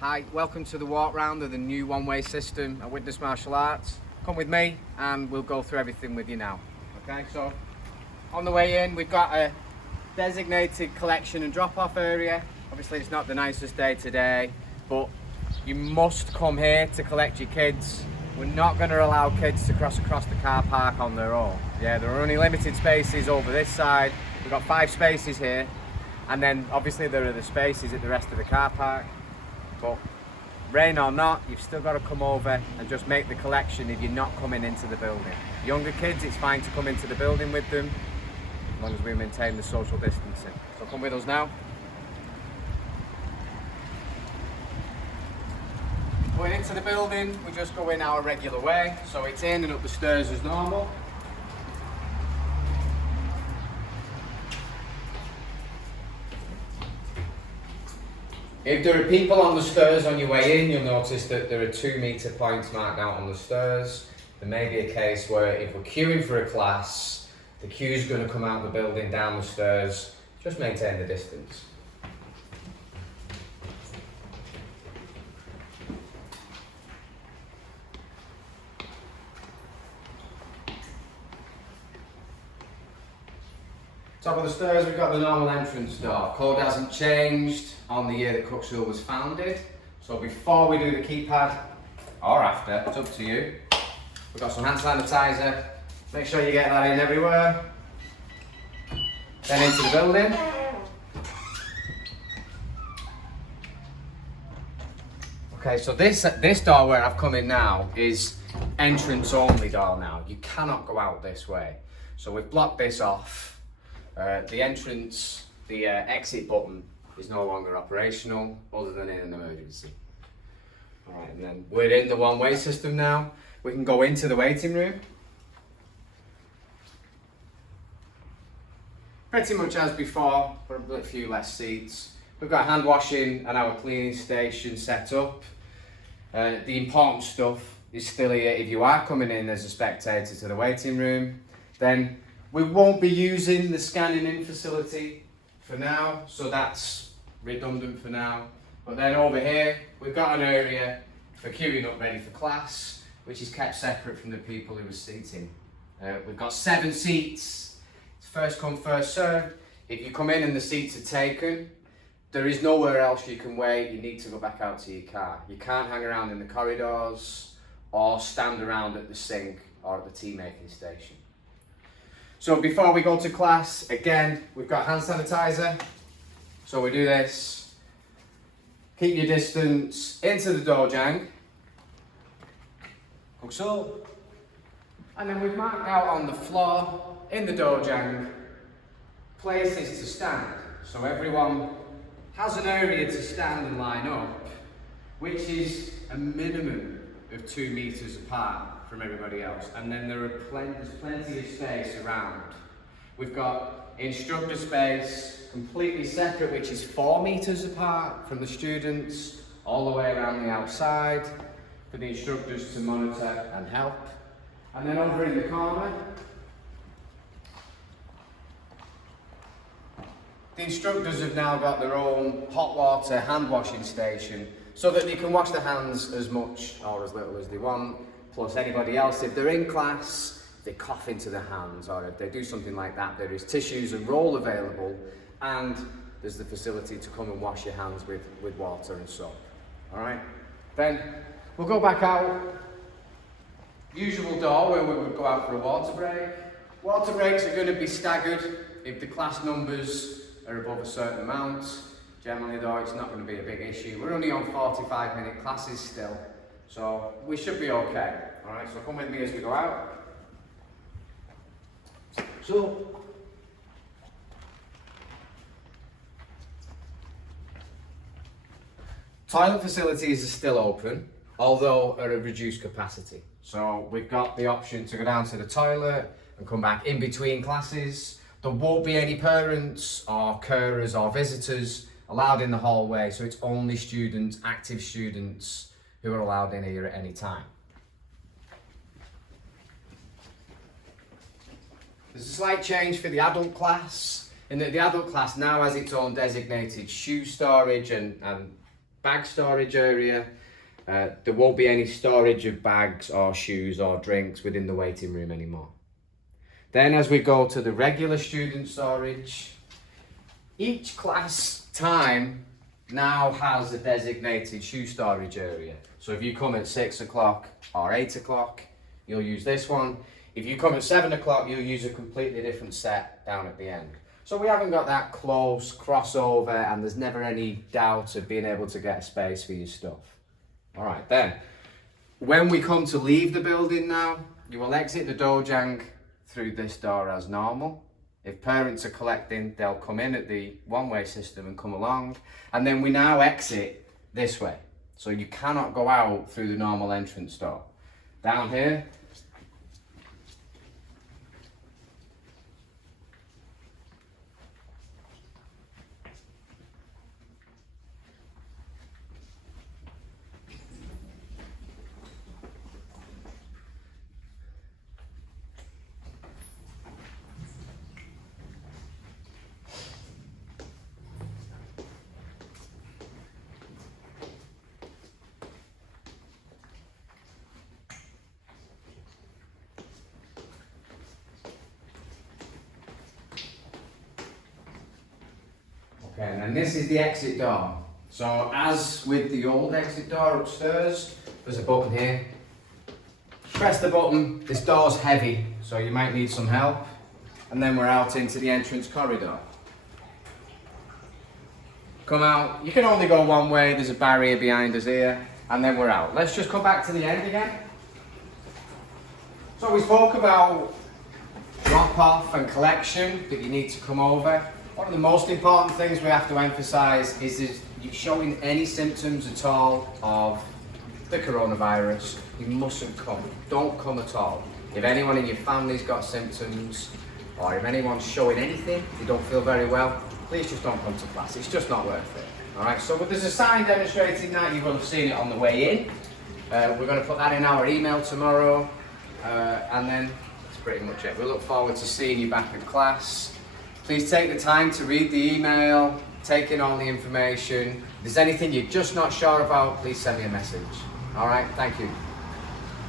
Hi, welcome to the walk round of the new one-way system at Widnes Martial Arts. Come with me and we'll go through everything with you now. Okay, so on the way in we've got a designated collection and drop-off area. Obviously it's not the nicest day today, but you must come here to collect your kids. We're not going to allow kids to cross across the car park on their own. Yeah, there are only limited spaces over this side. We've got 5 spaces here, and then obviously there are the spaces at the rest of the car park. But rain or not, you've still got to come over and just make the collection if you're not coming into the building. Younger kids, it's fine to come into the building with them, as long as we maintain the social distancing. So come with us now. Going into the building, we just go in our regular way. So it's in and up the stairs as normal. If there are people on the stairs on your way in, you'll notice that there are 2 metre points marked out on the stairs. There may be a case where if we're queuing for a class, the queue's going to come out the building down the stairs. Just maintain the distance. Top of the stairs, we've got the normal entrance door. Code hasn't changed on the year that Cooksville was founded. So before we do the keypad, or after, it's up to you. We've got some hand sanitizer. Make sure you get that in everywhere. Then into the building. Okay, so this door where I've come in now is entrance only door now. You cannot go out this way. So we've blocked this off. The entrance, the exit button is no longer operational other than in an emergency. Alright, and then we're in the one-way system now. We can go into the waiting room. Pretty much as before, but a few less seats. We've got hand washing and our cleaning station set up. The important stuff is still here. If you are coming in as a spectator to the waiting room, then we won't be using the scanning in facility for now, so that's redundant for now. But then over here, we've got an area for queuing up ready for class, which is kept separate from the people who are seating. We've got 7 seats. It's first come, first served. If you come in and the seats are taken, there is nowhere else you can wait. You need to go back out to your car. You can't hang around in the corridors or stand around at the sink or at the tea making station. So before we go to class, again, we've got hand sanitizer. So we do this. Keep your distance into the dojang. Like so. And then we've marked out on the floor, in the dojang, places to stand. So everyone has an area to stand and line up, which is a minimum of 2 metres apart from everybody else, and then there's plenty of space around. We've got instructor space completely separate, which is 4 metres apart from the students, all the way around the outside for the instructors to monitor and help. And then over in the corner, the instructors have now got their own hot water hand washing station so that they can wash their hands as much or as little as they want. Plus anybody else, if they're in class, if they cough into their hands or if they do something like that, there is tissues and roll available, and there's the facility to come and wash your hands with water and soap. Alright, then we'll go back out. Usual door where we would go out for a water break. Water breaks are going to be staggered if the class numbers are above a certain amount. Generally though, it's not going to be a big issue. We're only on 45-minute classes still. So we should be okay. Alright, so come with me as we go out. So toilet facilities are still open, although at a reduced capacity. So we've got the option to go down to the toilet and come back in between classes. There won't be any parents or carers or visitors allowed in the hallway, so it's only students, active students, who are allowed in here at any time. There's a slight change for the adult class, in that the adult class now has its own designated shoe storage and bag storage area. There won't be any storage of bags or shoes or drinks within the waiting room anymore. Then as we go to the regular student storage, each class time now has a designated shoe storage area. So if you come at 6 o'clock or 8 o'clock, you'll use this one. If you come at 7 o'clock, you'll use a completely different set down at the end. So we haven't got that close crossover, and there's never any doubt of being able to get a space for your stuff. All right, then, when we come to leave the building now, you will exit the dojang through this door as normal. If parents are collecting, they'll come in at the one-way system and come along. And then we now exit this way. So you cannot go out through the normal entrance door. Down here, okay, and this is the exit door. So as with the old exit door upstairs, there's a button here. Press the button, this door's heavy, so you might need some help. And then we're out into the entrance corridor. Come out, you can only go one way, there's a barrier behind us here, and then we're out. Let's just come back to the end again. So we spoke about drop-off and collection, that you need to come over. One of the most important things we have to emphasise is if you're showing any symptoms at all of the coronavirus, you mustn't come. Don't come at all. If anyone in your family's got symptoms, or if anyone's showing anything, they don't feel very well, please just don't come to class. It's just not worth it. Alright, so there's a sign demonstrating that. You will have seen it on the way in. We're going to put that in our email tomorrow, and then that's pretty much it. We look forward to seeing you back in class. Please take the time to read the email, take in all the information. If there's anything you're just not sure about, please send me a message. All right, thank you.